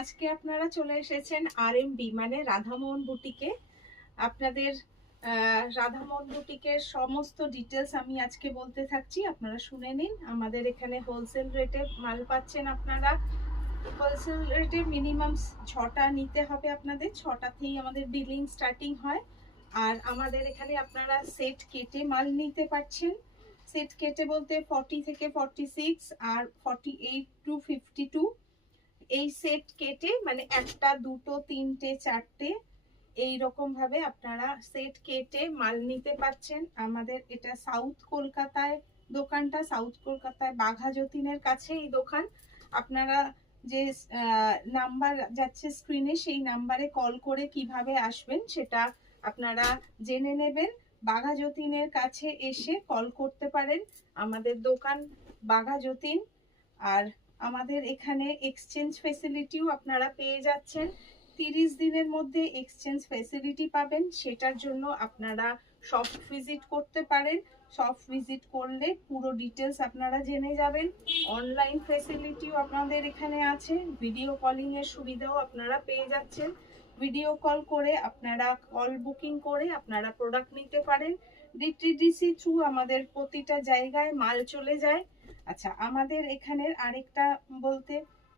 আজকে আপনারা চলে এসেছেন RMB মানে রাধামোহন বুটিকে। আপনাদের রাধামোহন বুটিকের সমস্ত ডিটেলস আমি আজকে বলতে থাকছি, আপনারা শুনে নিন। আমাদের এখানে হোলসেল রেটে মাল পাচ্ছেন আপনারা। হোলসেল রেটে মিনিমাম 6টা নিতে হবে আপনাদের, 6টাতেই আমাদের বিলিং স্টার্টিং হয়। আর আমাদের এখানে আপনারা সেট কেটে মাল নিতে পারছেন। সেট কেটে বলতে 40 থেকে 46 আর 48 টু 52, এই সেট কেটে মানে একটা, দুটো, তিনটে, চারটে এইরকম ভাবে আপনারা সেট কেটে মাল নিতে পারছেন। আমাদের এটা সাউথ কলকাতায় দোকানটা, সাউথ কলকাতায় বাঘা যতীনের কাছে এই দোকান। আপনারা যে নাম্বার যাচ্ছে স্ক্রিনে সেই নাম্বারে কল করে কিভাবে আসবেন সেটা আপনারা জেনে নেবেন। বাঘা যতীনের কাছে এসে কল করতে পারেন। আমাদের দোকান বাঘা যতীন। আর আমাদের এখানে এক্সচেঞ্জ ফেসিলিটিও আপনারা পেয়ে যাচ্ছেন। 30 দিনের মধ্যে এক্সচেঞ্জ ফেসিলিটি পাবেন, সেটার জন্য আপনারা শপ ভিজিট করতে পারেন। শপ ভিজিট করলে পুরো ডিটেলস আপনারা জেনে যাবেন। অনলাইন ফেসিলিটিও আপনাদের এখানে আছে, ভিডিও কলিং এর সুবিধাও আপনারা পেয়ে যাচ্ছেন। ভিডিও কল করে আপনারা কল বুকিং করে আপনারা প্রোডাক্ট নিতে পারেন। ডিটিডিসি থ্রু আমাদের প্রতিটা জায়গায় মাল চলে যায়। আচ্ছা, আমাদের এখানের আরেকটা বলতে